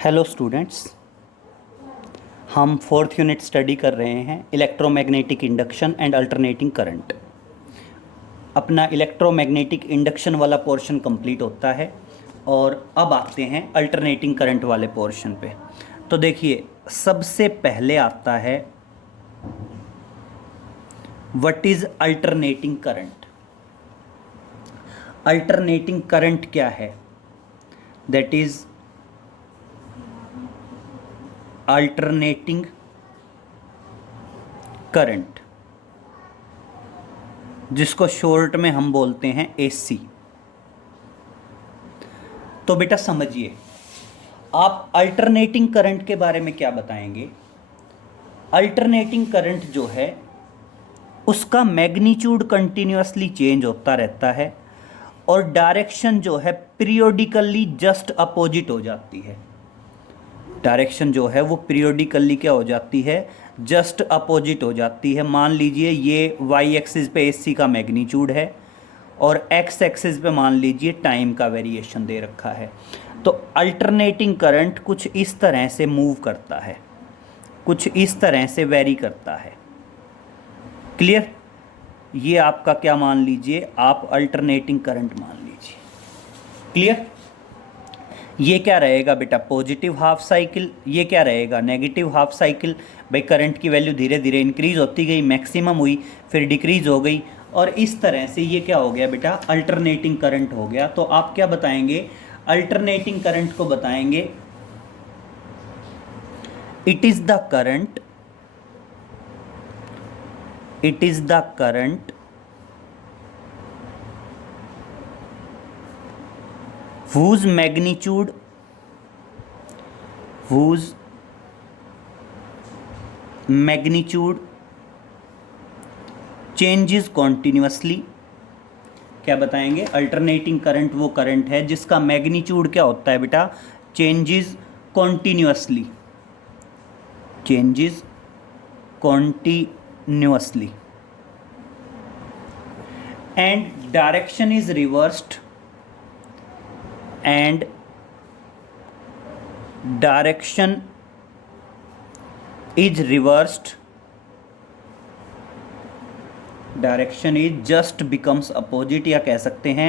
Hello students, हम fourth unit study कर रहे हैं electromagnetic induction and alternating current. अपना इलेक्ट्रोमैग्नेटिक इंडक्शन वाला पोर्शन कंप्लीट होता है और अब आते हैं अल्टरनेटिंग करंट वाले पोर्शन पे। तो देखिए, सबसे पहले आता है what is alternating current. Alternating current क्या है? दैट इज़ अल्टरनेटिंग करंट, जिसको शॉर्ट में हम बोलते हैं एसी। तो बेटा समझिए, आप अल्टरनेटिंग करंट के बारे में क्या बताएंगे? अल्टरनेटिंग करंट जो है उसका मैग्नीट्यूड कंटिन्यूअसली चेंज होता रहता है और डायरेक्शन जो है पीरियोडिकली जस्ट अपोजिट हो जाती है। डायरेक्शन जो है वो पीरियोडिकली क्या हो जाती है? जस्ट अपोजिट हो जाती है। मान लीजिए ये वाई एक्सिस पे एसी का मैग्नीट्यूड है और एक्स एक्सिस पे मान लीजिए टाइम का वेरिएशन दे रखा है। तो अल्टरनेटिंग करंट कुछ इस तरह से मूव करता है, कुछ इस तरह से वेरी करता है। क्लियर? ये आपका क्या मान लीजिए, आप अल्टरनेटिंग करंट मान लीजिए। क्लियर? ये क्या रहेगा बेटा? Positive half cycle. ये क्या रहेगा? Negative half cycle. भाई करंट की वैल्यू धीरे धीरे इंक्रीज होती गई, मैक्सिमम हुई, फिर डिक्रीज हो गई और इस तरह से ये क्या हो गया बेटा? अल्टरनेटिंग करंट हो गया। तो आप क्या बताएंगे? अल्टरनेटिंग करंट को बताएंगे it is the current, it is the current whose magnitude changes continuously। क्या बताएंगे? अल्टरनेटिंग करंट वो करंट है जिसका मैग्नीट्यूड क्या होता है बेटा? Changes continuously, changes continuously and direction is reversed, and direction is reversed, direction is just becomes opposite, या कह सकते हैं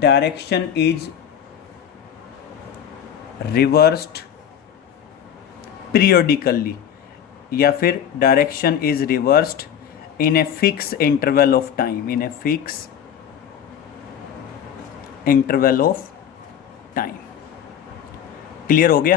direction is reversed periodically, या फिर direction is reversed in a fixed interval of time, in a fixed interval of time. Clear हो गया?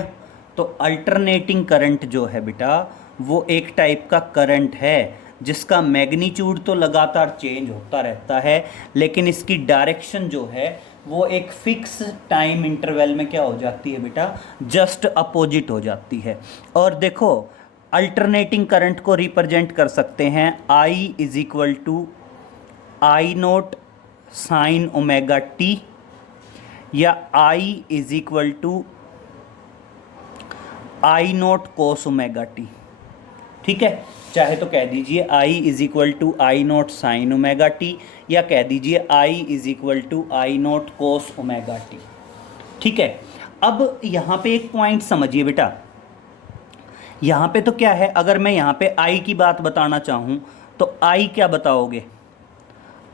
तो alternating current जो है बेटा वो एक टाइप का करंट है जिसका मैग्नीट्यूड तो लगातार चेंज होता रहता है, लेकिन इसकी डायरेक्शन जो है वो एक फिक्स टाइम इंटरवल में क्या हो जाती है बेटा? जस्ट अपोजिट हो जाती है। और देखो, अल्टरनेटिंग करंट को रिप्रेजेंट कर सकते हैं I is equal to I naught sine omega T, या I is equal to I naught cos omega t. ठीक है, चाहे तो कह दीजिए I is equal to I naught sine omega T, या कह दीजिए I is equal to I naught cos omega t. ठीक है, अब यहाँ पे एक पॉइंट समझिए बेटा। यहाँ पे तो क्या है, अगर मैं यहाँ पे I की बात बताना चाहूँ तो I क्या बताओगे?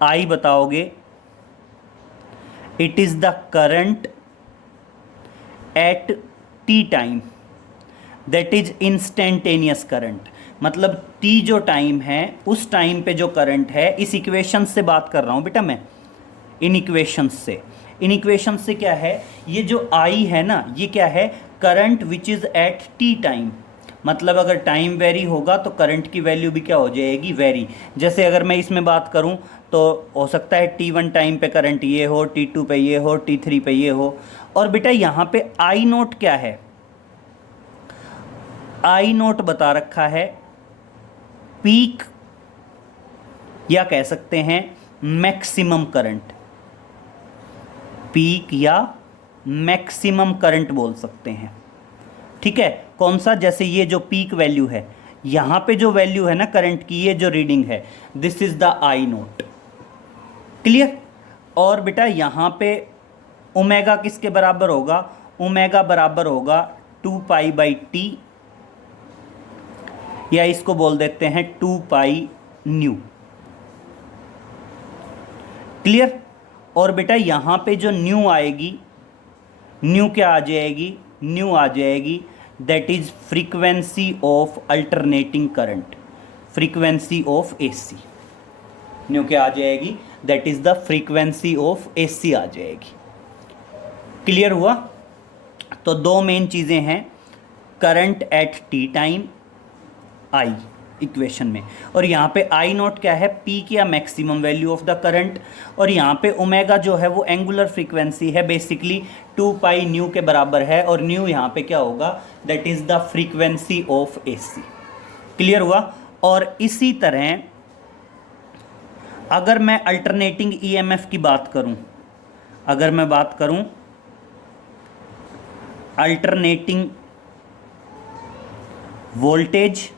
I बताओगे it is the current at t time, that is instantaneous current. मतलब टी जो टाइम है उस टाइम पे जो करंट है, इस इक्वेशन से बात कर रहा हूँ बेटा मैं, इन इक्वेशंस से। इन इक्वेशंस से क्या है, ये जो आई है ना, ये क्या है? Current which is eight t time. मतलब अगर टाइम वेरी होगा तो करंट की वैल्यू भी क्या हो जाएगी? वेरी। जैसे अगर मैं इसमें बात करूं तो हो सकता है T1 टाइम पे करंट ये हो, T2 पे ये हो, T3 पे ये हो। और बेटा यहाँ पे आई नोट क्या है? आई नोट बता रखा है पीक, या कह सकते हैं मैक्सिमम करंट। पीक या मैक्सिमम करंट बोल सकते हैं। ठीक है, कौन सा? जैसे ये जो पीक वैल्यू है, यहाँ पे जो वैल्यू है ना करंट की, ये जो रीडिंग है, this is the I note. Clear? और बेटा यहाँ पे ओमेगा किसके बराबर होगा? ओमेगा बराबर होगा 2π/t, या इसको बोल देते हैं 2π/ν। क्लियर। और बेटा यहाँ पे जो न्यू आएगी, न्यू क्या आ जाएगी, न्यू आ जाएगी that is frequency of alternating current, frequency of AC. Nu क्या आ जाएगी, that is the frequency of AC आ जाएगी। क्लियर हुआ। तो दो मेन चीज़ें हैं, current at t time I equation में, और यहाँ पे आई नॉट क्या है, पी क्या maximum value of the current, और यहाँ पे ओमेगा जो है वो एंगुलर फ्रीक्वेंसी है, बेसिकली 2π/ν के बराबर है, और न्यू यहाँ पे क्या होगा, that is the frequency of AC. Clear हुआ। और इसी तरह अगर मैं अल्टरनेटिंग ईएमएफ की बात करूं, अगर मैं बात करूं अल्टरनेटिंग वोल्टेज,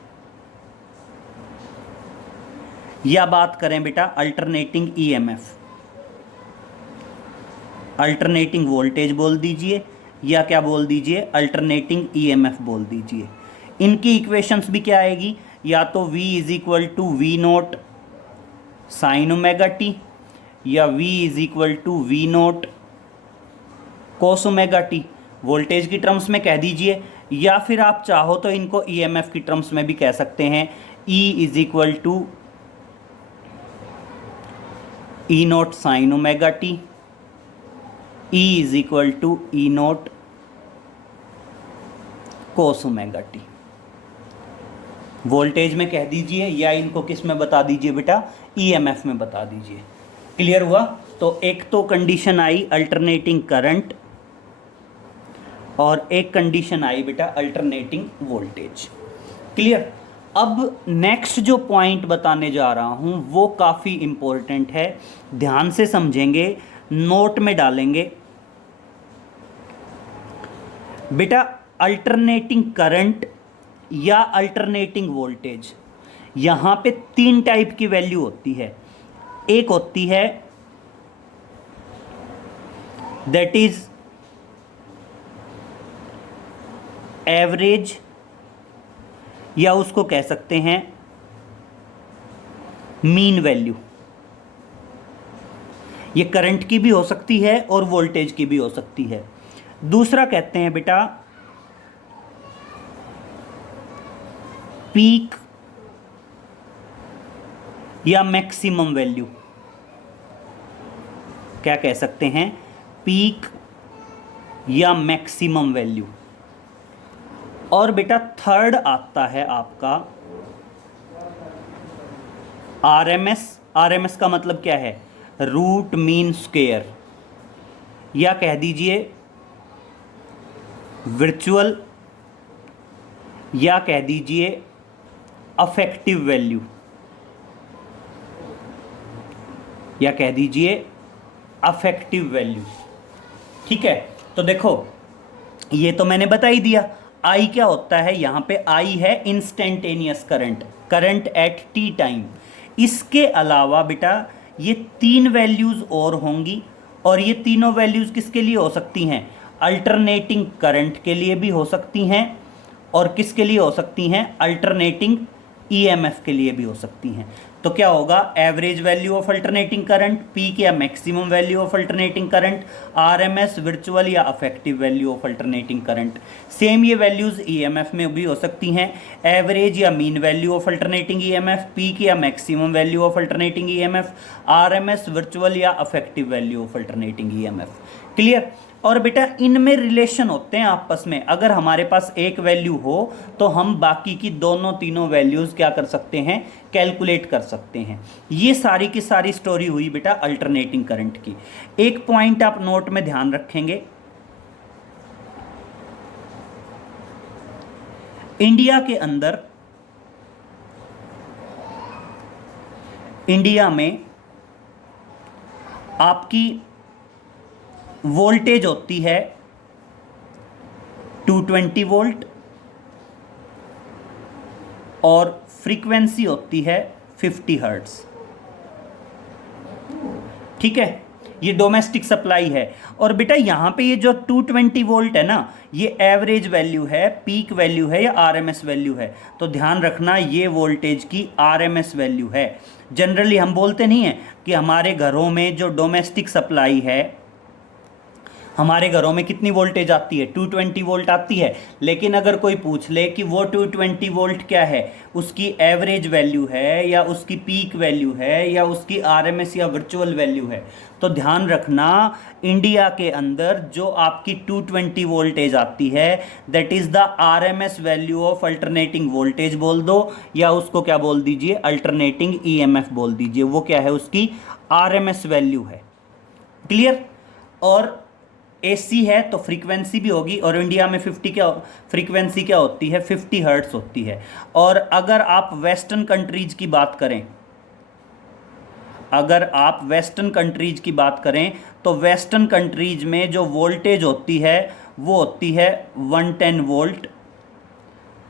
या बात करें बेटा अल्टरनेटिंग ईएमएफ, अल्टरनेटिंग वोल्टेज बोल दीजिए या क्या बोल दीजिए, अल्टरनेटिंग ईएमएफ बोल दीजिए। इनकी इक्वेशंस भी क्या आएगी, या तो V = V0 sin ωt, या V = V0 cos ωt, voltage की टर्म्स में कह दीजिए, या फिर आप चाहो तो इनको ईएमएफ की टर्म्स में भी कह सकते हैं, E = E0 sin ωt, E = E0 cos ωt। Voltage में कह दीजिए या इनको किस में बता दीजिए बेटा, ईएमएफ में बता दीजिए। क्लियर हुआ। तो एक तो कंडीशन आई अल्टरनेटिंग करंट, और एक कंडीशन आई बेटा अल्टरनेटिंग वोल्टेज। क्लियर। अब नेक्स्ट जो पॉइंट बताने जा रहा हूं वो काफ़ी इंपॉर्टेंट है, ध्यान से समझेंगे, नोट में डालेंगे। बेटा अल्टरनेटिंग करंट या अल्टरनेटिंग वोल्टेज, यहाँ पे 3 टाइप की वैल्यू होती है। एक होती है दैट इज एवरेज, या उसको कह सकते हैं मीन वैल्यू। ये करंट की भी हो सकती है और वोल्टेज की भी हो सकती है। दूसरा कहते हैं बेटा पीक या मैक्सिमम वैल्यू, क्या कह सकते हैं, पीक या मैक्सिमम वैल्यू। और बेटा थर्ड आता है आपका आरएमएस। आरएमएस का मतलब क्या है, रूट मीन स्क्वायर, या कह दीजिए वर्चुअल, या कह दीजिए अफेक्टिव वैल्यू, या कह दीजिए अफेक्टिव वैल्यू। ठीक है। तो देखो ये तो मैंने बता ही दिया। आई क्या होता है, यहाँ पे आई है instantaneous current, current at t time. इसके अलावा बेटा ये 3 वैल्यूज़ और होंगी, और ये तीनों वैल्यूज़ किसके लिए हो सकती हैं, अल्टरनेटिंग करंट के लिए भी हो सकती हैं, और किसके लिए हो सकती हैं, अल्टरनेटिंग ईएमएफ के लिए भी हो सकती हैं। तो क्या होगा, average value of alternating current, peak या maximum value of alternating current, RMS virtual या effective value of alternating current. Same ये वैल्यूज़ ईएमएफ में भी हो सकती हैं, एवरेज या mean value of alternating EMF, peak या maximum value of alternating EMF, RMS virtual या effective value of alternating EMF. Clear. और बेटा इनमें रिलेशन होते हैं आपस में, अगर हमारे पास एक वैल्यू हो तो हम बाकी की दोनों तीनों वैल्यूज़ क्या कर सकते हैं, कैलकुलेट कर सकते हैं। ये सारी की सारी स्टोरी हुई बेटा अल्टरनेटिंग करंट की। एक पॉइंट आप नोट में ध्यान रखेंगे, इंडिया के अंदर, इंडिया में आपकी वोल्टेज होती है 220 वोल्ट, और फ्रीक्वेंसी होती है 50 हर्ट्ज। ठीक है। ये डोमेस्टिक सप्लाई है। और बेटा यहाँ पे ये जो 220 वोल्ट है ना, ये एवरेज वैल्यू है, पीक वैल्यू है या आरएमएस वैल्यू है? तो ध्यान रखना ये वोल्टेज की आरएमएस वैल्यू है। जनरली हम बोलते नहीं है कि हमारे घरों में जो डोमेस्टिक सप्लाई है, हमारे घरों में कितनी वोल्टेज आती है? 220 वोल्ट आती है। लेकिन अगर कोई पूछ ले कि वो 220 वोल्ट क्या है, उसकी एवरेज वैल्यू है या उसकी पीक वैल्यू है या उसकी आरएमएस या वर्चुअल वैल्यू है, तो ध्यान रखना इंडिया के अंदर जो आपकी 220 वोल्टेज आती है, that is the RMS value of alternating voltage बोल दो, या उसको क्या बोल दीजिए, अल्टरनेटिंग ईएमएफ बोल दीजिए। वो क्या है? उसकी आरएमएस वैल्यू है। क्लियर? और एसी है तो फ्रीक्वेंसी भी होगी, और इंडिया में 50 क्या फ्रीक्वेंसी क्या होती है? 50 हर्ट्स होती है। और अगर आप वेस्टर्न कंट्रीज की बात करें, अगर आप वेस्टर्न कंट्रीज की बात करें तो वेस्टर्न कंट्रीज में जो वोल्टेज होती है वो होती है 110 वोल्ट,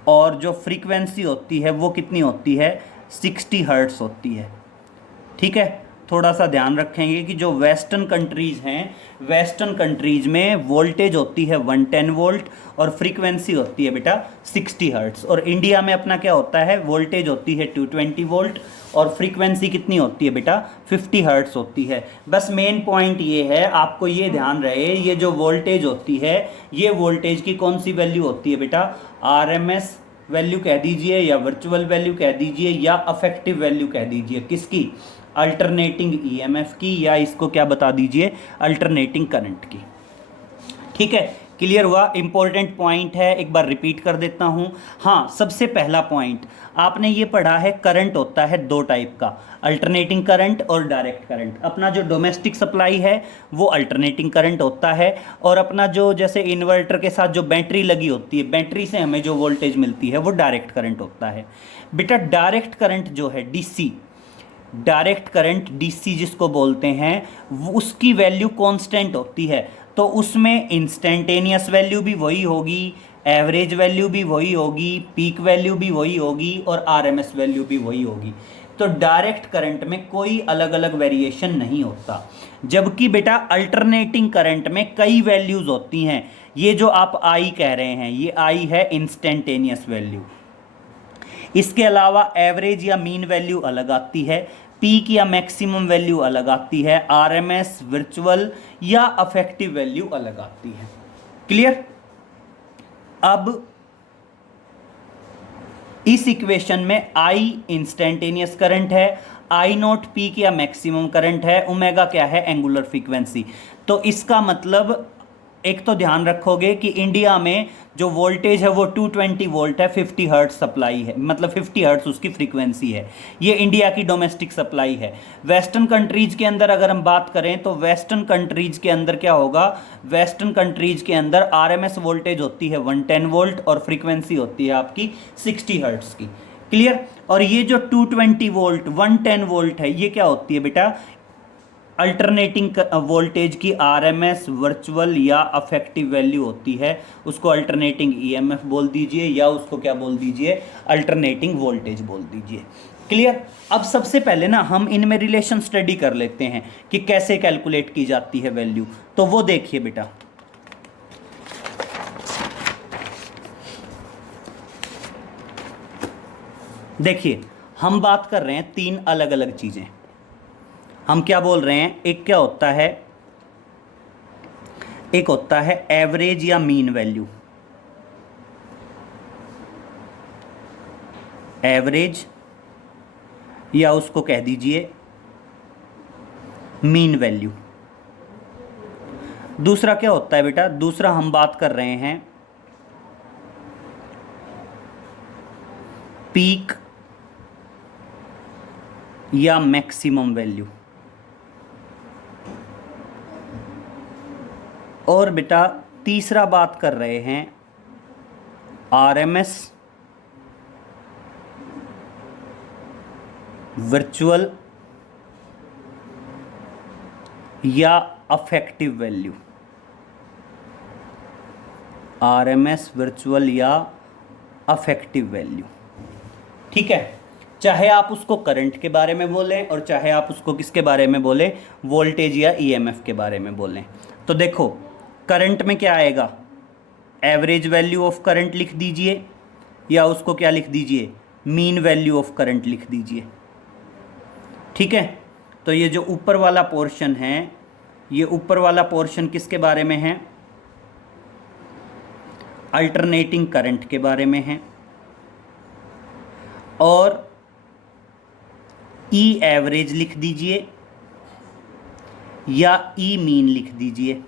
और जो फ्रीक्वेंसी होती है वो कितनी होती है? 60 हर्ट्स होती है। ठीक है, थोड़ा सा ध्यान रखेंगे कि जो वेस्टर्न कंट्रीज़ हैं, वेस्टर्न कंट्रीज़ में वोल्टेज होती है 110 वोल्ट और फ्रीक्वेंसी होती है बेटा 60 हर्ट्स। और इंडिया में अपना क्या होता है? वोल्टेज होती है 220 वोल्ट और फ्रीक्वेंसी कितनी होती है बेटा? 50 हर्ट्स होती है। बस मेन पॉइंट ये है, आपको ये ध्यान रहे, ये जो वोल्टेज होती है, ये वोल्टेज की कौन सी वैल्यू होती है बेटा? आरएमएस वैल्यू कह दीजिए, या वर्चुअल वैल्यू कह दीजिए, या अफेक्टिव वैल्यू कह दीजिए। किसकी? अल्टरनेटिंग ईएमएफ की, या इसको क्या बता दीजिए? अल्टरनेटिंग करंट की। ठीक है, क्लियर हुआ? इंपॉर्टेंट पॉइंट है, एक बार रिपीट कर देता हूं। हाँ, सबसे पहला पॉइंट आपने ये पढ़ा है, करंट होता है दो टाइप का, अल्टरनेटिंग करंट और डायरेक्ट करंट। अपना जो डोमेस्टिक सप्लाई है वो अल्टरनेटिंग करंट होता है, और अपना जो जैसे इन्वर्टर के साथ जो बैटरी लगी होती है, बैटरी से हमें जो वोल्टेज मिलती है वो डायरेक्ट करंट होता है। बेटा डायरेक्ट करंट जो है डीसी, डायरेक्ट करंट डीसी जिसको बोलते हैं, उसकी वैल्यू कांस्टेंट होती है। तो उसमें इंस्टेंटेनियस वैल्यू भी वही होगी, एवरेज वैल्यू भी वही होगी, पीक वैल्यू भी वही होगी, और आरएमएस वैल्यू भी वही होगी। तो डायरेक्ट करंट में कोई अलग अलग वेरिएशन नहीं होता। जबकि बेटा अल्टरनेटिंग करंट में कई वैल्यूज होती हैं। ये जो आप आई कह रहे हैं, ये आई है इंस्टेंटेनियस वैल्यू। इसके अलावा एवरेज या मीन वैल्यू अलग आती है, पीक या मैक्सिमम वैल्यू अलग आती है, आरएमएस, वर्चुअल या अफेक्टिव वैल्यू अलग आती है। क्लियर? अब इस इक्वेशन में आई इंस्टेंटेनियस करंट है, आई नॉट पीक या मैक्सिमम करंट है, ओमेगा क्या है? Angular frequency. तो इसका मतलब एक तो ध्यान रखोगे कि इंडिया में जो वोल्टेज है वो 220 वोल्ट है, 50 हर्ट्ज सप्लाई है, मतलब 50 हर्ट्ज उसकी फ्रीक्वेंसी है। ये इंडिया की डोमेस्टिक सप्लाई है। वेस्टर्न कंट्रीज के अंदर अगर हम बात करें तो वेस्टर्न कंट्रीज के अंदर क्या होगा? वेस्टर्न कंट्रीज के अंदर आरएमएस वोल्टेज होती है 110 वोल्ट और फ्रीक्वेंसी होती है आपकी 60 हर्ट्ज की। क्लियर? और ये जो 220 वोल्ट 110 वोल्ट है, ये क्या होती है बेटा? अल्टरनेटिंग वोल्टेज की आरएमएस, वर्चुअल या अफेक्टिव वैल्यू होती है। उसको अल्टरनेटिंग ईएमएफ बोल दीजिए, या उसको क्या बोल दीजिए? अल्टरनेटिंग वोल्टेज बोल दीजिए। क्लियर? अब सबसे पहले ना हम इनमें रिलेशन स्टडी कर लेते हैं कि कैसे कैलकुलेट की जाती है वैल्यू। तो वो देखिए बेटा, देखिए हम बात कर रहे हैं तीन अलग अलग चीजें। हम क्या बोल रहे हैं? एक क्या होता है? एक होता है एवरेज या मीन वैल्यू, एवरेज या उसको कह दीजिए मीन वैल्यू। दूसरा क्या होता है बेटा? दूसरा हम बात कर रहे हैं पीक या मैक्सिमम वैल्यू। और बेटा तीसरा बात कर रहे हैं आरएमएस, वर्चुअल या अफेक्टिव वैल्यू। आरएमएस, वर्चुअल या अफेक्टिव वैल्यू। ठीक है, चाहे आप उसको करंट के बारे में बोलें और चाहे आप उसको किसके बारे में बोलें, वोल्टेज या ईएमएफ के बारे में बोलें। तो देखो करंट में क्या आएगा, एवरेज वैल्यू ऑफ करंट लिख दीजिए, या उसको क्या लिख दीजिए, मीन वैल्यू ऑफ करंट लिख दीजिए। ठीक है, तो ये जो ऊपर वाला पोर्शन है, ये ऊपर वाला पोर्शन किसके बारे में है, अल्टरनेटिंग करंट के बारे में है। और ई एवरेज लिख दीजिए या ई मीन लिख दीजिए।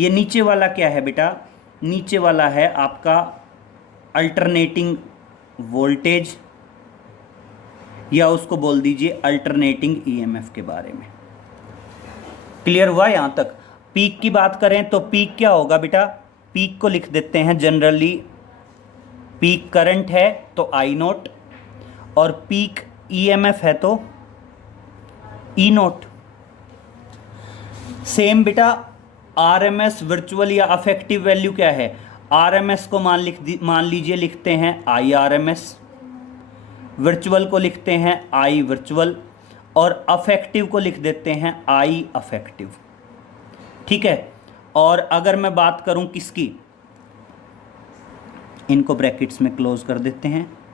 ये नीचे वाला क्या है बेटा, नीचे वाला है आपका अल्टरनेटिंग वोल्टेज, या उसको बोल दीजिए अल्टरनेटिंग ईएमएफ के बारे में। क्लियर हुआ यहाँ तक। पीक की बात करें तो पीक क्या होगा बेटा, पीक को लिख देते हैं जनरली, पीक करंट है तो आई नोट, और पीक ईएमएफ है तो ई नोट। सेम बेटा आरएमएस वर्चुअल या अफेक्टिव वैल्यू क्या है, आरएमएस को मान लीजिए लिखते हैं आई आरएमएस, वर्चुअल को लिखते हैं आई वर्चुअल, और अफेक्टिव को लिख देते हैं आई अफेक्टिव। ठीक है, और अगर मैं बात करूं किसकी, इनको ब्रैकेट्स में क्लोज कर देते हैं।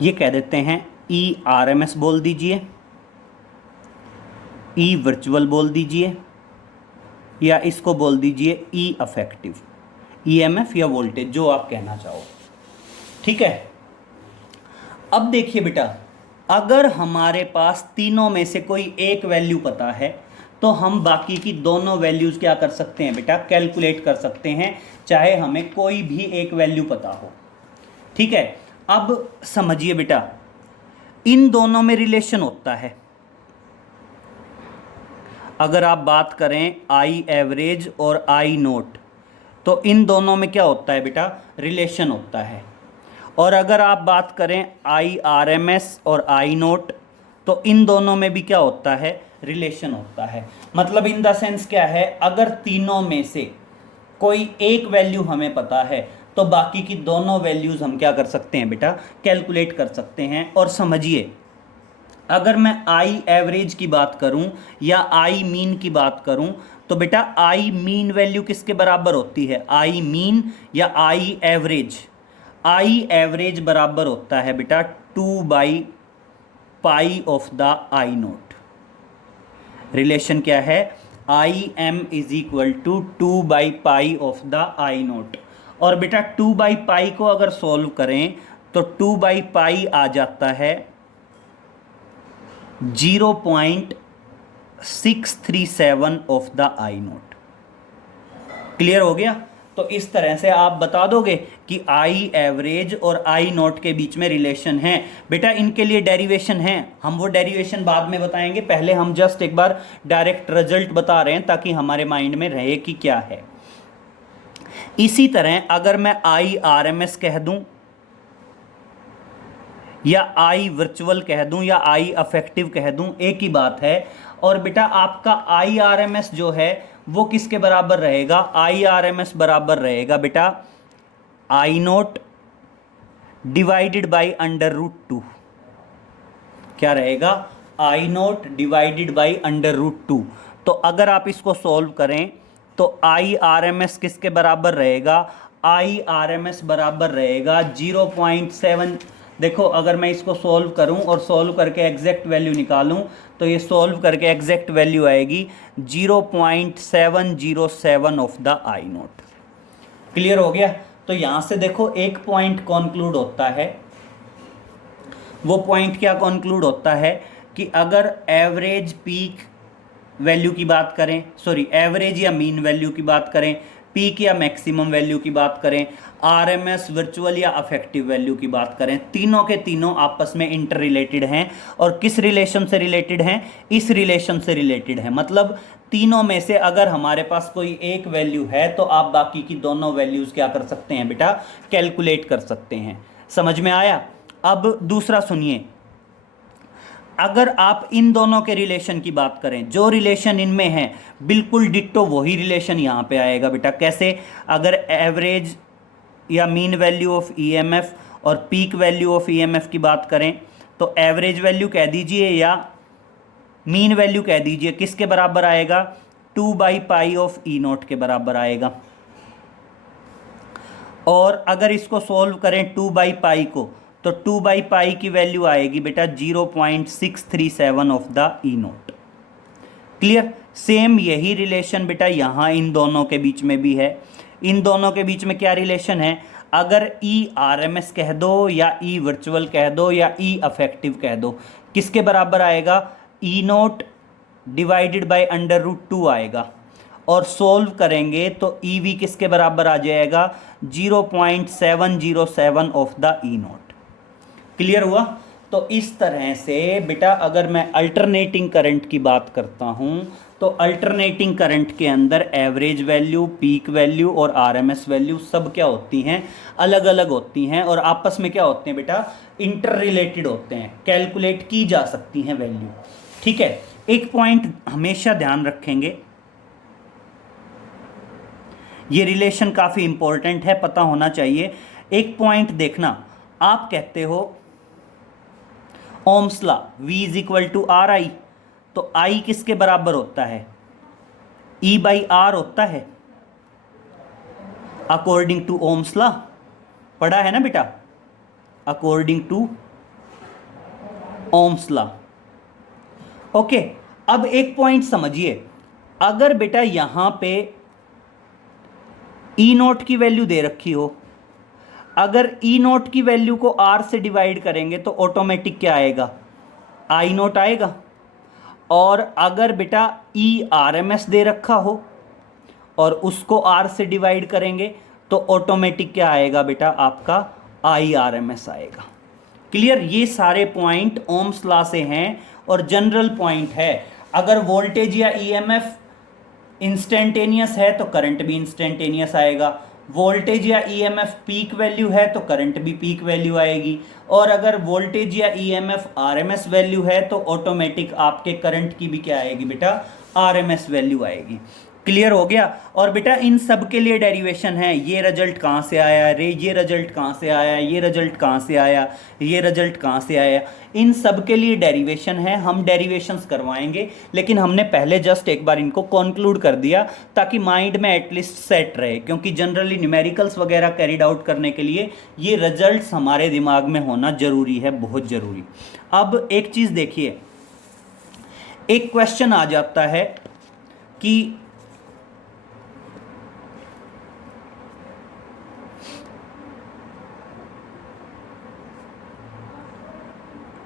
ये कह देते हैं ई आरएमएस बोल दीजिए, ई वर्चुअल बोल दीजिए, या इसको बोल दीजिए ई अफेक्टिव, ईएमएफ या वोल्टेज, जो आप कहना चाहो। ठीक है, अब देखिए बेटा, अगर हमारे पास तीनों में से कोई एक वैल्यू पता है तो हम बाकी की दोनों वैल्यूज़ क्या कर सकते हैं बेटा, कैलकुलेट कर सकते हैं, चाहे हमें कोई भी एक वैल्यू पता हो। ठीक है, अब समझिए बेटा, इन दोनों में रिलेशन होता है। अगर आप बात करें आई एवरेज और आई नोट, तो इन दोनों में क्या होता है बेटा, रिलेशन होता है। और अगर आप बात करें आई आरएमएस और आई नोट, तो इन दोनों में भी क्या होता है, रिलेशन होता है। मतलब इन द सेंस क्या है, अगर तीनों में से कोई एक वैल्यू हमें पता है तो बाकी की दोनों वैल्यूज़ हम क्या कर सकते हैं बेटा, कैलकुलेट कर सकते हैं। और समझिए, अगर मैं आई एवरेज की बात करूं या आई मीन की बात करूं, तो बेटा आई मीन वैल्यू किसके बराबर होती है, आई मीन या आई एवरेज, आई एवरेज बराबर होता है बेटा 2/पाई of the I naught. Relation क्या है, I M is equal to 2/पाई ऑफ द आई नोट। और बेटा 2/पाई को अगर सॉल्व करें तो 2/पाई आ जाता है 0.637 of the I note. Clear हो गया। तो इस तरह से आप बता दोगे कि आई एवरेज और आई नोट के बीच में रिलेशन है। बेटा इनके लिए डेरिवेशन है, हम वो डेरिवेशन बाद में बताएंगे, पहले हम जस्ट एक बार डायरेक्ट रिजल्ट बता रहे हैं ताकि हमारे माइंड में रहे कि क्या है। इसी तरह अगर मैं आई आरएमएस कह दूं या आई वर्चुअल कह दूं या आई अफेक्टिव कह दूं, एक ही बात है। और बेटा आपका आई आरएमएस जो है वो किसके बराबर रहेगा, आई आरएमएस बराबर रहेगा बेटा आई नोट डिवाइडेड बाई √2। क्या रहेगा, आई नोट डिवाइडेड बाई √2। तो अगर आप इसको सॉल्व करें तो आई आरएमएस किसके बराबर रहेगा, आई आरएमएस बराबर रहेगा 0.7। देखो अगर मैं इसको सॉल्व करूं और सॉल्व करके एग्जैक्ट वैल्यू निकालूं तो ये सॉल्व करके एग्जैक्ट वैल्यू आएगी 0.707 of the I note. Clear हो गया। तो यहां से देखो एक पॉइंट कॉन्क्लूड होता है। वो पॉइंट क्या कॉन्क्लूड होता है कि अगर एवरेज पीक वैल्यू की बात करें, सॉरी एवरेज या मीन वैल्यू की बात करें, पीक या मैक्सिमम वैल्यू की बात करें, आरएमएस वर्चुअल या अफेक्टिव वैल्यू की बात करें, तीनों के तीनों आपस में इंटर रिलेटेड हैं। और किस रिलेशन से रिलेटेड हैं, इस रिलेशन से रिलेटेड है। मतलब तीनों में से अगर हमारे पास कोई एक वैल्यू है तो आप बाकी की दोनों वैल्यूज़ क्या कर सकते हैं बेटा, कैलकुलेट कर सकते हैं। समझ में आया। अब दूसरा सुनिए, अगर आप इन दोनों के रिलेशन की बात करें, जो रिलेशन इनमें है बिल्कुल डिट्टो वही रिलेशन यहाँ पे आएगा बेटा। कैसे? अगर एवरेज या मीन वैल्यू ऑफ ईएमएफ और पीक वैल्यू ऑफ ईएमएफ की बात करें तो एवरेज वैल्यू कह दीजिए या मीन वैल्यू कह दीजिए, किसके बराबर आएगा? 2/पाई ऑफ ई नोट के बराबर आएगा। और अगर इसको सॉल्व करें 2/पाई को, तो 2/पाई की वैल्यू आएगी बेटा 0.637 of the E note. Clear? Same यही रिलेशन बेटा यहाँ इन दोनों के बीच में भी है। इन दोनों के बीच में क्या रिलेशन है? अगर ई आरएमएस कह दो या ई वर्चुअल कह दो या ई अफेक्टिव कह दो, किसके बराबर आएगा? ई नोट डिवाइडेड बाय √2 आएगा। और सोल्व करेंगे तो ई वी किसके बराबर आ जाएगा? 0.707 of the E note. Clear हुआ? तो इस तरह से बेटा अगर मैं अल्टरनेटिंग करंट की बात करता हूं तो अल्टरनेटिंग करंट के अंदर एवरेज वैल्यू, पीक वैल्यू और आरएमएस वैल्यू सब क्या होती हैं? अलग अलग होती हैं और आपस में क्या होते हैं बेटा? इंटर रिलेटेड होते हैं, कैलकुलेट की जा सकती हैं वैल्यू। ठीक है, एक पॉइंट हमेशा ध्यान रखेंगे, ये रिलेशन काफ़ी इंपॉर्टेंट है, पता होना चाहिए। एक पॉइंट देखना, आप कहते हो ओम्स लॉ V = RI, तो I किसके बराबर होता है? E/R होता है अकॉर्डिंग टू ओम्स लॉ। पढ़ा है ना बेटा? According to Ohm's law. Okay, अब एक पॉइंट समझिए, अगर बेटा यहां पे ई नोट की वैल्यू दे रखी हो, अगर ई नोट की वैल्यू को R से डिवाइड करेंगे तो ऑटोमेटिक क्या आएगा? आई नोट आएगा। और अगर बेटा ई आरएमएस दे रखा हो और उसको R से डिवाइड करेंगे तो ऑटोमेटिक क्या आएगा बेटा? आपका IRMS आएगा। क्लियर? ये सारे पॉइंट ओम्स लॉ से हैं और जनरल पॉइंट है। अगर वोल्टेज या ईएमएफ इंस्टेंटेनियस है तो करंट भी इंस्टेंटेनियस आएगा, वोल्टेज या ईएमएफ पीक वैल्यू है तो करंट भी पीक वैल्यू आएगी, और अगर वोल्टेज या ईएमएफ आरएमएस वैल्यू है तो ऑटोमेटिक आपके करंट की भी क्या आएगी बेटा? आरएमएस वैल्यू आएगी। क्लियर हो गया? और बेटा इन सब के लिए डेरिवेशन है, ये रिजल्ट कहाँ से आया रे, ये रिजल्ट कहाँ से आया, ये रिजल्ट कहाँ से आया, ये रिजल्ट कहाँ से आया, इन सब के लिए डेरिवेशन है। हम डेरिवेशंस करवाएंगे, लेकिन हमने पहले जस्ट एक बार इनको कंक्लूड कर दिया ताकि माइंड में एटलीस्ट सेट रहे, क्योंकि जनरली न्यूमेरिकल्स वगैरह कैरिड आउट करने के लिए ये रिजल्ट्स हमारे दिमाग में होना जरूरी है, बहुत ज़रूरी। अब एक चीज़ देखिए, एक क्वेश्चन आ जाता है कि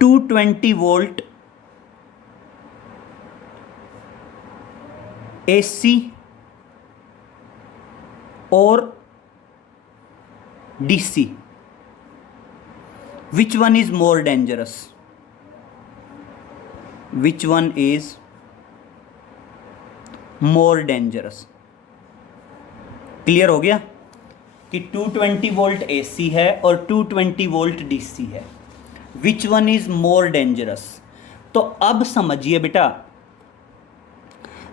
220 वोल्ट AC और DC, which one is more dangerous? Which one is more dangerous? Clear हो गया कि 220 वोल्ट AC है और 220 वोल्ट DC है। विच वन इज मोर डेंजरस? तो अब समझिए बेटा,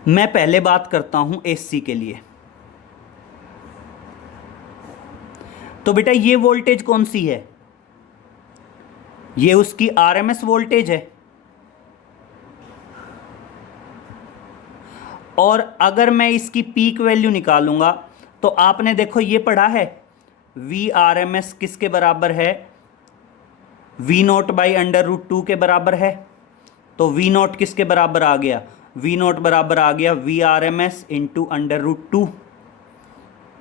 मैं पहले बात करता हूं AC के लिए। तो बेटा ये वोल्टेज कौन सी है? ये उसकी RMS वोल्टेज है। और अगर मैं इसकी पीक वैल्यू निकालूंगा तो आपने देखो ये पढ़ा है VRMS किसके बराबर है? V0/√2 के बराबर है। तो V0 किसके बराबर आ गया? V0 बराबर आ गया VRMS इंटू √2।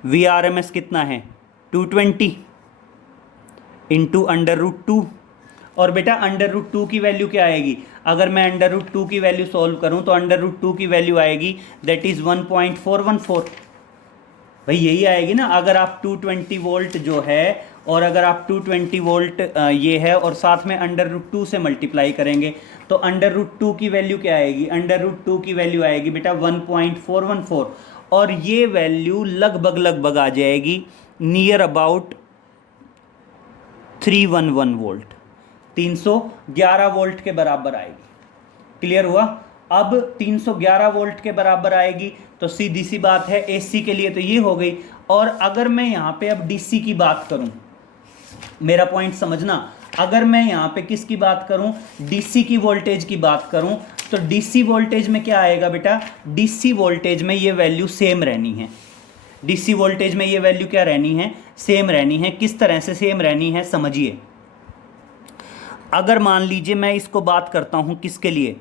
VRMS कितना है? 220 इंटू √2। और बेटा √2 की वैल्यू क्या आएगी? अगर मैं √2 की वैल्यू सॉल्व करूं तो √2 की वैल्यू आएगी दैट इज़ 1.414। भाई यही आएगी ना। अगर आप 220 वोल्ट जो है और अगर आप 220 वोल्ट ये है और साथ में √2 से मल्टीप्लाई करेंगे तो √2 की वैल्यू क्या आएगी? √2 की वैल्यू आएगी बेटा 1.414 और ये वैल्यू लगभग आ जाएगी नियर अबाउट 311 वोल्ट। 311 वोल्ट के बराबर आएगी। क्लियर हुआ? अब 311 वोल्ट के बराबर आएगी तो सीधी सी बात है एसी के लिए तो ये हो गई। और अगर मैं यहाँ पे अब डीसी की बात करूँ, मेरा पॉइंट समझना, अगर मैं यहाँ पे किसकी बात करूँ, डीसी की वोल्टेज की बात करूँ, तो डीसी वोल्टेज में क्या आएगा बेटा, डीसी वोल्टेज में ये वैल्यू सेम रहनी है। डीसी वोल्टेज में ये वैल्यू क्या रहनी है, सेम रहनी है। किस तरह से सेम रहनी है समझिए। अगर मान लीजिए मैं इसको बात करता हूँ किसके लिए,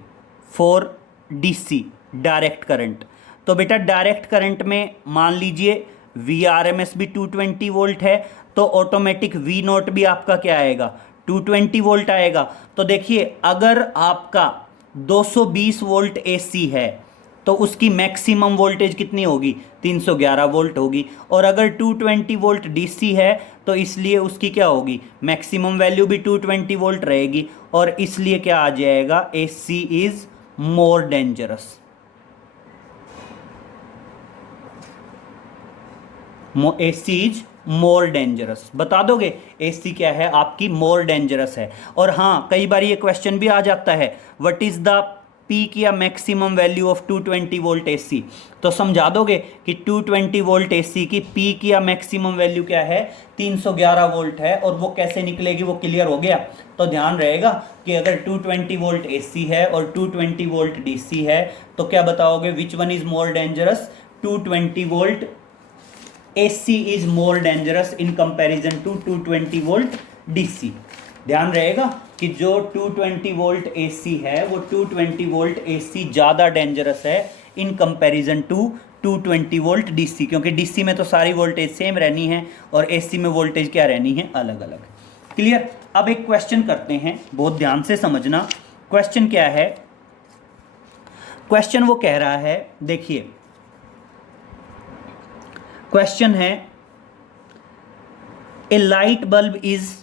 फॉर डीसी डायरेक्ट करंट, तो बेटा डायरेक्ट करंट में मान लीजिए Vrms भी 220 वोल्ट है, तो ऑटोमेटिक V नोट भी आपका क्या आएगा, 220 वोल्ट आएगा। तो देखिए अगर आपका 220 वोल्ट AC है तो उसकी मैक्सिमम वोल्टेज कितनी होगी, 311 वोल्ट होगी। और अगर 220 वोल्ट DC है तो इसलिए उसकी क्या होगी, मैक्सिमम वैल्यू भी 220 वोल्ट रहेगी। और इसलिए क्या आ जाएगा, AC is more dangerous. AC is more dangerous. बता दोगे AC क्या है आपकी, मोर डेंजरस है। और हाँ कई बार ये क्वेश्चन भी आ जाता है, व्हाट इज द पीक या maximum value of 220 volt AC, तो समझा दोगे कि 220 वोल्ट AC की पीक या मैक्सिमम वैल्यू क्या है, 311 वोल्ट है। और वो कैसे निकलेगी वो क्लियर हो गया। तो ध्यान रहेगा कि अगर 220 वोल्ट AC है और 220 वोल्ट DC है तो क्या बताओगे, which one is more dangerous, 220 volt AC is more dangerous in comparison to 220 volt DC। ध्यान रहेगा कि जो 220 वोल्ट AC है वो 220 वोल्ट AC ज़्यादा डेंजरस है in comparison to 220 volt DC, क्योंकि DC में तो सारी वोल्टेज सेम रहनी है और AC में वोल्टेज क्या रहनी है, अलग अलग। क्लियर? अब एक क्वेश्चन करते हैं, बहुत ध्यान से समझना। क्वेश्चन क्या है, क्वेश्चन वो कह रहा है, देखिए क्वेश्चन है, a light bulb is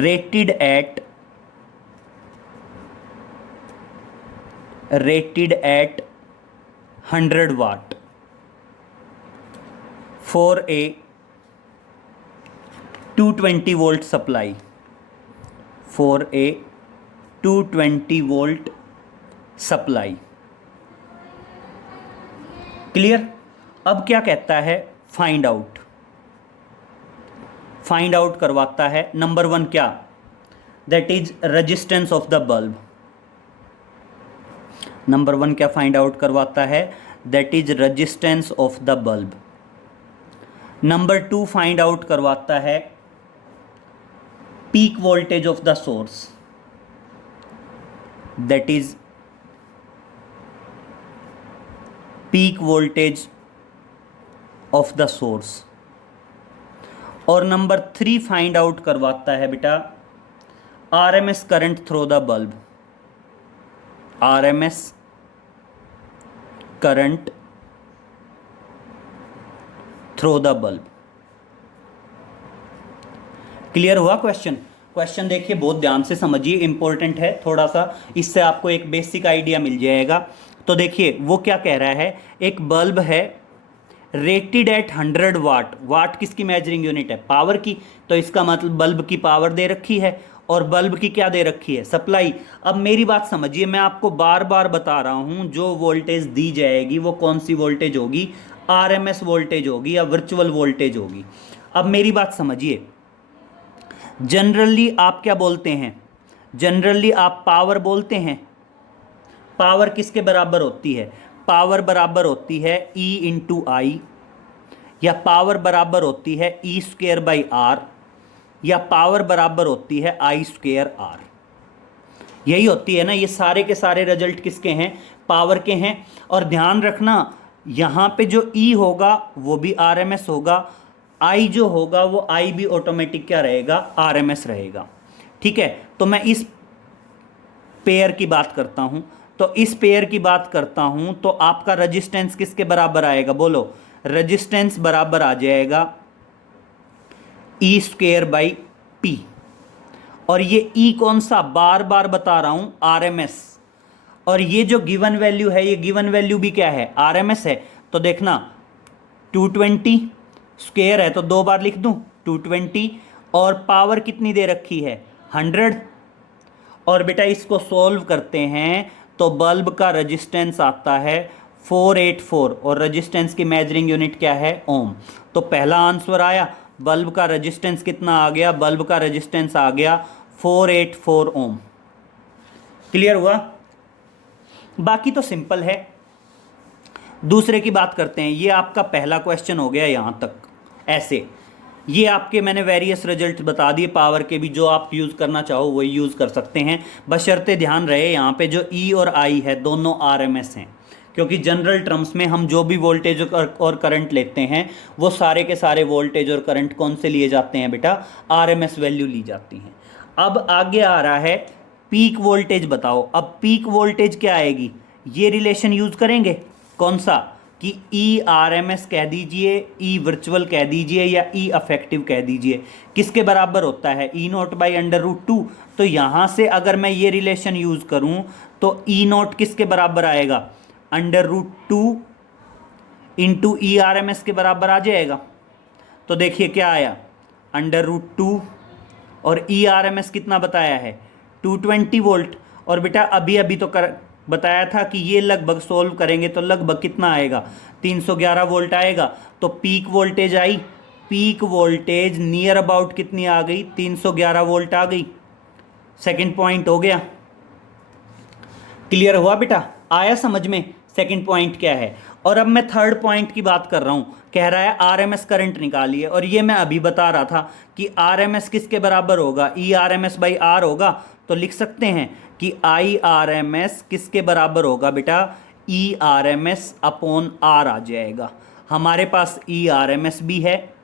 rated at 100 watt for a 220 volt supply, for a 220 volt supply। Clear? अब क्या कहता है, फाइंड आउट करवाता है। नंबर 1 क्या, that is resistance of the bulb. Number 1 क्या फाइंड आउट करवाता है, that is resistance of the bulb. Number 2 find out करवाता है peak voltage of the source, that is peak voltage of the source. और number 3 find out करवाता है बेटा RMS current through the bulb, RMS current through the bulb. Clear हुआ question? Question देखिए बहुत ध्यान से समझिए, इंपॉर्टेंट है थोड़ा सा, इससे आपको एक बेसिक आइडिया मिल जाएगा। तो देखिए वो क्या कह रहा है, एक बल्ब है रेटेड एट 100 वाट, वाट किसकी मेजरिंग यूनिट है, पावर की, तो इसका मतलब बल्ब की पावर दे रखी है और बल्ब की क्या दे रखी है, सप्लाई। अब मेरी बात समझिए, मैं आपको बार बार बता रहा हूं जो वोल्टेज दी जाएगी वो कौन सी वोल्टेज होगी, RMS वोल्टेज होगी या वर्चुअल वोल्टेज होगी। अब मेरी बात समझिए, जनरली आप क्या बोलते हैं, जनरली आप पावर बोलते हैं। पावर किसके बराबर होती है, पावर बराबर होती है E इंटू आई, या पावर बराबर होती है E²/R, या पावर बराबर होती है I²R। यही होती है ना, ये सारे के सारे रिजल्ट किसके हैं, पावर के हैं। और ध्यान रखना यहाँ पे जो E होगा वो भी RMS होगा, I जो होगा वो I भी ऑटोमेटिक क्या रहेगा, RMS रहेगा। ठीक है, तो मैं इस पेयर की बात करता हूँ, तो इस पेयर की बात करता हूं तो आपका रेजिस्टेंस किसके बराबर आएगा, बोलो, रेजिस्टेंस बराबर आ जाएगा E²/P। और ये E कौन सा, बार बार बता रहा हूं, RMS। और ये जो गिवन वैल्यू है, ये गिवन वैल्यू भी क्या है, आरएमएस है। तो देखना 220 स्क्वायर है तो 2 बार लिख दूं 220, और पावर कितनी दे रखी है 100। और बेटा इसको सॉल्व करते हैं तो बल्ब का रेजिस्टेंस आता है 484, और रेजिस्टेंस की मेजरिंग यूनिट क्या है, ओम। तो पहला आंसर आया, बल्ब का रेजिस्टेंस कितना आ गया, बल्ब का रेजिस्टेंस आ गया 484 ओम। क्लियर हुआ? बाकी तो सिंपल है। दूसरे की बात करते हैं। ये आपका पहला क्वेश्चन हो गया यहां तक। ऐसे ये आपके मैंने वेरियस रिजल्ट बता दिए पावर के भी, जो आप यूज़ करना चाहो वही यूज़ कर सकते हैं। बशर्ते ध्यान रहे यहाँ पे जो ई और आई है दोनों आरएमएस हैं, क्योंकि जनरल टर्म्स में हम जो भी वोल्टेज और करंट लेते हैं वो सारे के सारे वोल्टेज और करंट कौन से लिए जाते हैं बेटा, आरएमएस वैल्यू ली जाती हैं। अब आगे आ रहा है पीक वोल्टेज बताओ। अब पीक वोल्टेज क्या आएगी, ये रिलेशन यूज़ करेंगे, कौन सा, कि ई आर एम एस कह दीजिए, ई वर्चुअल कह दीजिए, या ई अफेक्टिव कह दीजिए, किसके बराबर होता है, ई नॉट बाई √2। तो यहाँ से अगर मैं ये रिलेशन यूज़ करूँ तो ई नॉट किसके बराबर आएगा, √2 into E R M S के बराबर आ जाएगा। तो देखिए क्या आया, √2, और ई आर एम एस कितना बताया है 220 वोल्ट। और बेटा अभी अभी तो बताया था कि ये लगभग सोल्व करेंगे तो लगभग कितना आएगा, 311 वोल्ट आएगा। तो peak voltage I, peak voltage near about कितनी आ गई, 311 वोल्ट आ गई। सेकंड पॉइंट हो गया। क्लियर हुआ बेटा, आया समझ में सेकंड पॉइंट क्या है। और अब मैं थर्ड पॉइंट की बात कर रहा हूँ, कह रहा है आरएमएस करंट निकालिए। और ये मैं अभी बता रहा था कि आरएमएस किसके बराबर होगा, E R M S by R होगा। तो लिख सकते हैं कि आई आर एम एस किसके बराबर होगा बेटा, E R M S upon R आ जाएगा। हमारे पास ई आर एम एस भी है,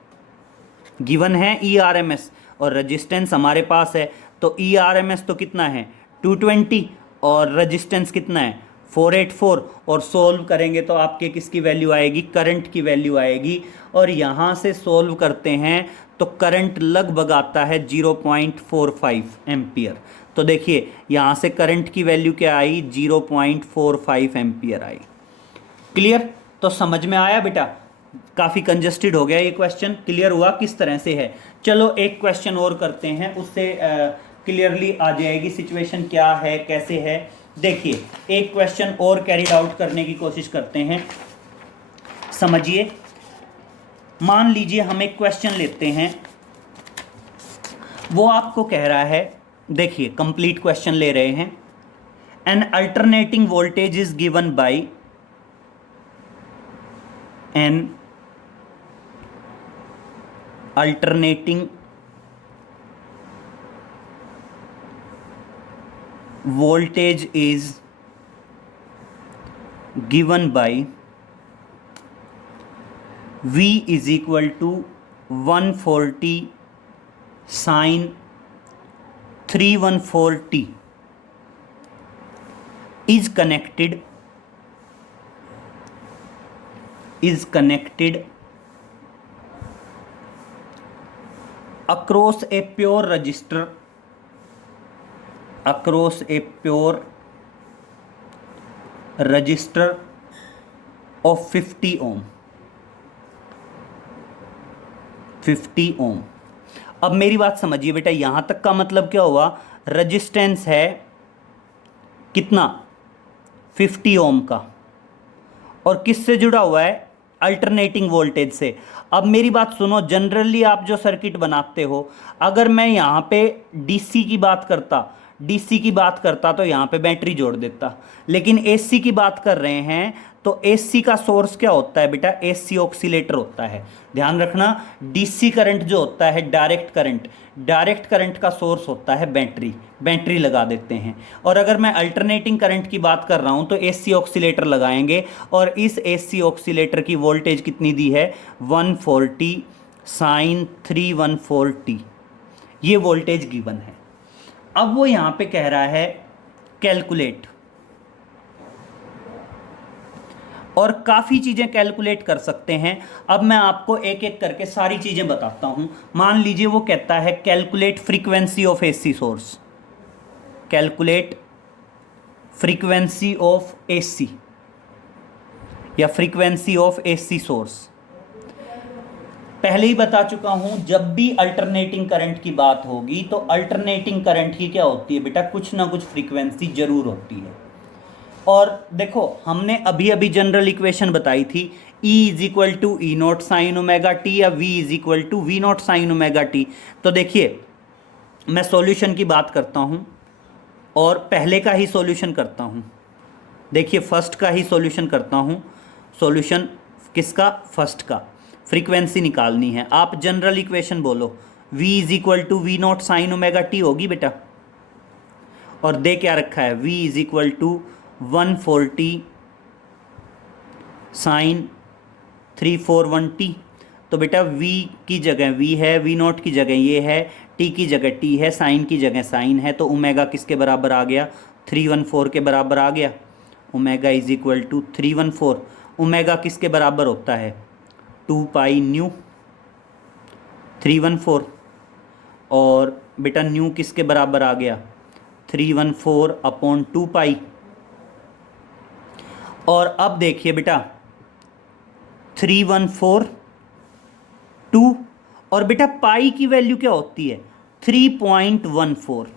गिवन है ई आर एम एस, और रजिस्टेंस हमारे पास है। तो ई आर एम एस तो कितना है 220, और रजिस्टेंस कितना है 484, और सोल्व करेंगे तो आपके किसकी वैल्यू आएगी, करंट की वैल्यू आएगी। और यहाँ से सोल्व करते हैं तो करंट लगभग आता है 0.45 एम्पियर। तो देखिए यहाँ से करंट की वैल्यू क्या आई, 0.45 एम्पियर आई। क्लियर? तो समझ में आया बेटा, काफ़ी कंजस्टेड हो गया ये क्वेश्चन। क्लियर हुआ किस तरह से है। चलो एक क्वेश्चन और करते हैं, उससे क्लियरली आ जाएगी सिचुएशन क्या है कैसे है। देखिए एक क्वेश्चन और कैरिड आउट करने की कोशिश करते हैं, समझिए। मान लीजिए हम एक क्वेश्चन लेते हैं, वो आपको कह रहा है, देखिए कंप्लीट क्वेश्चन ले रहे हैं। N alternating voltage is given by N alternating voltage is given by V is equal to 140 sin 314t is connected across a pure resistor of 50 ohm। अब मेरी बात समझिए बेटा, यहां तक का मतलब क्या हुआ, रजिस्टेंस है कितना 50 ओम का, और किससे जुड़ा हुआ है, अल्टरनेटिंग वोल्टेज से। अब मेरी बात सुनो, जनरली आप जो सर्किट बनाते हो, अगर मैं यहाँ पे डीसी की बात करता तो यहाँ पे बैटरी जोड़ देता, लेकिन एसी की बात कर रहे हैं तो एसी का सोर्स क्या होता है बेटा, एसी ऑक्सीलेटर होता है। ध्यान रखना, डीसी करंट जो होता है डायरेक्ट करंट का सोर्स होता है बैटरी लगा देते हैं। और अगर मैं अल्टरनेटिंग करंट की बात कर रहा हूं तो एसी ऑक्सीलेटर लगाएंगे, और इस एसी ऑक्सीलेटर की वोल्टेज कितनी दी है 140 sin 314t, ये वोल्टेज गिवन है। अब वो यहां पे कह रहा है कैलकुलेट, और काफ़ी चीज़ें कैलकुलेट कर सकते हैं। अब मैं आपको एक एक करके सारी चीज़ें बताता हूं। मान लीजिए वो कहता है calculate frequency of AC source, calculate frequency of AC या फ्रीक्वेंसी ऑफ एसी सोर्स। पहले ही बता चुका हूं, जब भी अल्टरनेटिंग करंट की बात होगी तो अल्टरनेटिंग करंट की क्या होती है बेटा, कुछ ना कुछ फ्रीक्वेंसी जरूर होती है। और देखो हमने अभी अभी जनरल इक्वेशन बताई थी, E is equal to E naught sine omega T या V is equal to V naught sine omega T. तो देखिए मैं सॉल्यूशन की बात करता हूं और पहले का ही सॉल्यूशन करता हूं। देखिए फर्स्ट का ही सॉल्यूशन करता हूं। सॉल्यूशन किसका, फर्स्ट का। फ्रीक्वेंसी निकालनी है, आप जनरल इक्वेशन बोलो, V is equal to V naught sine omega T होगी बेटा। और दे क्या रखा है, V is equal to 140 sine 341t। तो बेटा V की जगह V है, V नॉट की जगह ये है, T की जगह T है, साइन की जगह साइन है। तो ओमेगा किसके बराबर आ गया, 314 के बराबर आ गया। Omega is equal to 314। Omega किसके बराबर होता है, 2 पाई न्यू 314। और बेटा न्यू किसके बराबर आ गया, 314 अपॉन 2 पाई। और अब देखिए बेटा 314 2, और बेटा पाई की वैल्यू क्या होती है, 3.14।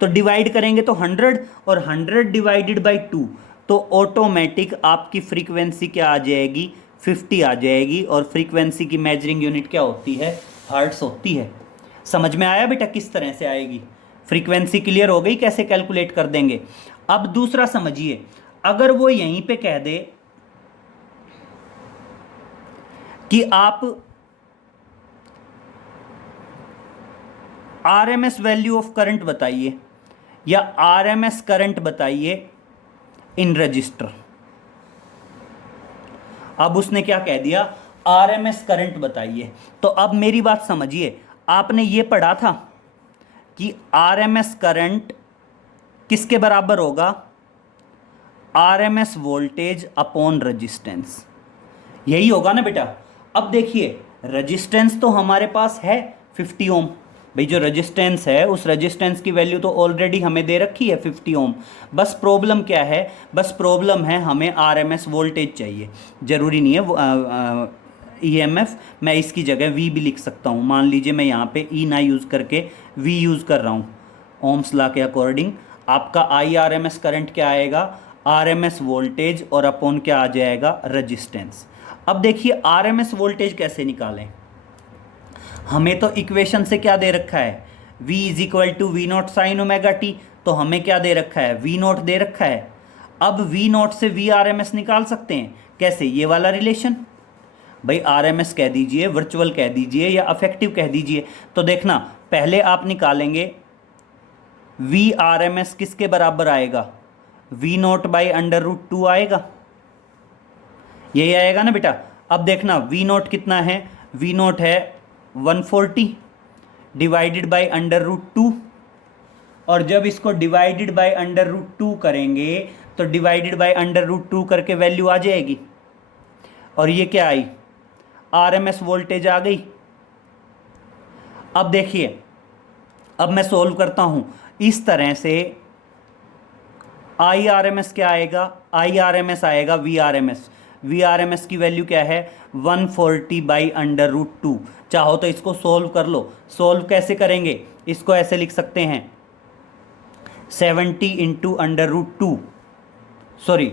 तो डिवाइड करेंगे तो 100, और 100 डिवाइडेड बाई 2, तो ऑटोमेटिक आपकी फ्रीक्वेंसी क्या आ जाएगी, 50 आ जाएगी। और फ्रीक्वेंसी की मेजरिंग यूनिट क्या होती है, हर्ट्स होती है। समझ में आया बेटा किस तरह से आएगी फ्रीक्वेंसी, क्लियर हो गई कैसे कैलकुलेट कर देंगे। अब दूसरा समझिए, अगर वो यहीं पे कह दे कि आप आरएमएस वैल्यू ऑफ करंट बताइए या आरएमएस करंट बताइए इन रजिस्टर। अब उसने क्या कह दिया, आरएमएस करंट बताइए। तो अब मेरी बात समझिए, आपने ये पढ़ा था कि आरएमएस करंट किसके बराबर होगा, आरएमएस वोल्टेज अपॉन रेजिस्टेंस, यही होगा ना बेटा। अब देखिए रेजिस्टेंस तो हमारे पास है 50 ओम, भाई जो रेजिस्टेंस है उस रेजिस्टेंस की वैल्यू तो ऑलरेडी हमें दे रखी है 50 ओम। बस प्रॉब्लम क्या है, बस प्रॉब्लम है हमें आरएमएस वोल्टेज चाहिए। ज़रूरी नहीं है ईएमएफ, मैं इसकी जगह वी भी लिख सकता हूँ। मान लीजिए मैं यहाँ पे ई ना यूज़ करके वी यूज़ कर रहा हूँ, ओम्स लॉ के अकॉर्डिंग आपका आई आरएमएस करंट क्या आएगा, आरएमएस वोल्टेज और अपॉन क्या आ जाएगा, रेजिस्टेंस। अब देखिए आरएमएस वोल्टेज कैसे निकालें, हमें तो इक्वेशन से क्या दे रखा है, V is equal to V naught sine omega T. तो हमें क्या दे रखा है, वी नॉट दे रखा है। अब वी नॉट से वी आर एम एस निकाल सकते हैं, कैसे, ये वाला रिलेशन, भाई आर एम एस कह दीजिए, वर्चुअल कह दीजिए या अफेक्टिव कह दीजिए। तो देखना पहले आप निकालेंगे वी आर एम एस किसके बराबर आएगा, V naught by under root 2 आएगा, यही आएगा ना बेटा। अब देखना वी नॉट कितना है, वी नॉट है 140 डिवाइडेड बाई अंडर रूट 2। और जब इसको डिवाइडेड बाई अंडर रूट 2 करेंगे तो डिवाइडेड बाई अंडर रूट 2 करके वैल्यू आ जाएगी। और ये क्या आई, आरएमएस वोल्टेज आ गई। अब देखिए, अब मैं सोल्व करता हूं इस तरह से। आई आर एम एस क्या आएगा, आई आर एम एस आएगा V R M S. V R M S की वैल्यू क्या है, 140 बाई अंडर रूट 2। चाहो तो इसको सोल्व कर लो। सोल्व कैसे करेंगे, इसको ऐसे लिख सकते हैं 70 into under root 2, sorry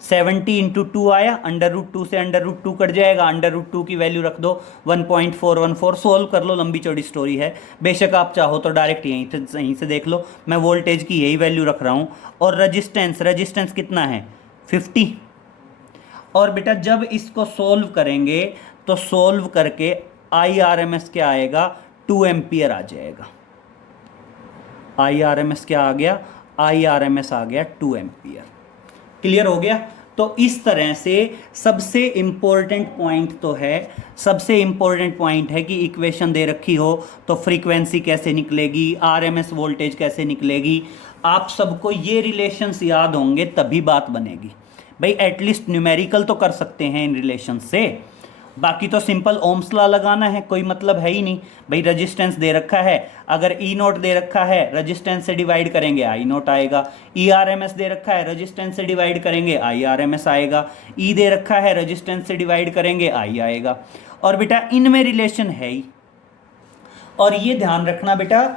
70 into 2 आया, अंडर रूट 2 से अंडर रूट 2 कट जाएगा, अंडर रूट 2 की वैल्यू रख दो 1.414। सोल्व कर लो, लंबी चौड़ी स्टोरी है। बेशक आप चाहो तो डायरेक्ट यहीं से देख लो, मैं वोल्टेज की यही वैल्यू रख रहा हूँ। और रेजिस्टेंस कितना है 50। और बेटा जब इसको सोल्व करेंगे तो सोल्व करके आई आर एम एस क्या आएगा, 2 एम्पियर आ जाएगा। आई आर एम एस क्या आ गया, आई आर एम एस आ गया 2 एम्पियर। क्लियर हो गया। तो इस तरह से सबसे इंपॉर्टेंट पॉइंट तो है, सबसे इंपॉर्टेंट पॉइंट है कि इक्वेशन दे रखी हो तो फ्रीक्वेंसी कैसे निकलेगी, आरएमएस वोल्टेज कैसे निकलेगी। आप सबको ये रिलेशंस याद होंगे तभी बात बनेगी। भाई एटलीस्ट न्यूमेरिकल तो कर सकते हैं इन रिलेशन से। बाकी तो सिंपल ओम्स लॉ लगाना है, कोई मतलब है ही नहीं भाई। रेजिस्टेंस दे रखा है, अगर ई नोट दे रखा है रेजिस्टेंस से डिवाइड करेंगे आई नोट आएगा। ई आर एम एस दे रखा है, रेजिस्टेंस से डिवाइड करेंगे आई आर एम एस आएगा। ई दे रखा है, रेजिस्टेंस से डिवाइड करेंगे आई आएगा। और बेटा इनमें रिलेशन है ही। और ये ध्यान रखना बेटा,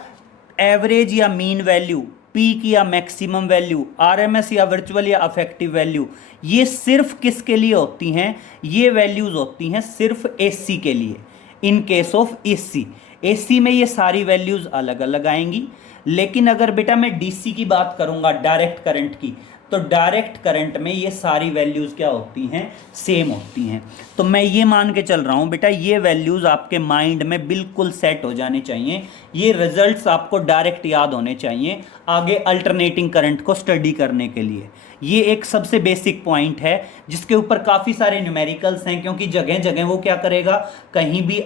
एवरेज या मीन वैल्यू, पीक या मैक्सिमम वैल्यू, आरएमएस या वर्चुअल या अफेक्टिव वैल्यू, ये सिर्फ किसके लिए होती हैं? ये वैल्यूज होती हैं सिर्फ एसी के लिए। In case of AC, AC में ये सारी वैल्यूज अलग अलग आएंगी। लेकिन अगर बेटा मैं डीसी की बात करूंगा, डायरेक्ट करंट की, तो डायरेक्ट करंट में ये सारी वैल्यूज़ क्या होती हैं? सेम होती हैं। तो मैं ये मान के चल रहा हूँ बेटा, ये वैल्यूज़ आपके माइंड में बिल्कुल सेट हो जाने चाहिए। ये रिजल्ट्स आपको डायरेक्ट याद होने चाहिए आगे अल्टरनेटिंग करंट को स्टडी करने के लिए। ये एक सबसे बेसिक पॉइंट है जिसके ऊपर काफ़ी सारे न्यूमेरिकल्स हैं, क्योंकि जगह जगह वो क्या करेगा, कहीं भी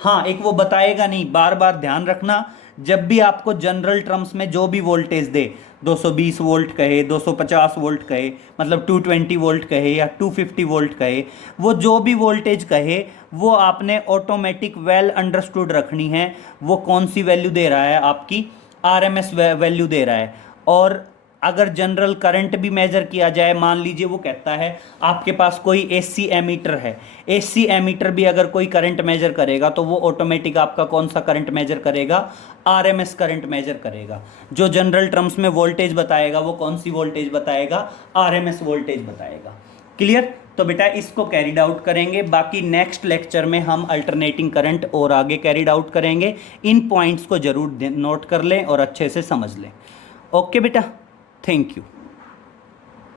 हाँ एक वो बताएगा नहीं। बार बार ध्यान रखना, जब भी आपको जनरल टर्म्स में जो भी वोल्टेज दे, 220 वोल्ट कहे, 250 वोल्ट कहे, मतलब 220 वोल्ट कहे या 250 वोल्ट कहे, वो जो भी वोल्टेज कहे वो आपने ऑटोमेटिक वेल अंडरस्टूड रखनी है। वो कौन सी वैल्यू दे रहा है? आपकी आरएमएस वैल्यू दे रहा है। और अगर जनरल करंट भी मेजर किया जाए, मान लीजिए वो कहता है आपके पास कोई एसी एमीटर है, एसी एमीटर भी अगर कोई करंट मेजर करेगा तो वो ऑटोमेटिक आपका कौन सा करंट मेजर करेगा? आरएमएस करंट मेजर करेगा। जो जनरल टर्म्स में वोल्टेज बताएगा वो कौन सी वोल्टेज बताएगा? आरएमएस वोल्टेज बताएगा। क्लियर? तो बेटा इसको कैरिड आउट करेंगे। बाकी नेक्स्ट लेक्चर में हम अल्टरनेटिंग करंट और आगे कैरिड आउट करेंगे। इन पॉइंट्स को जरूर नोट कर लें और अच्छे से समझ लें। ओके बेटा, थैंक यू।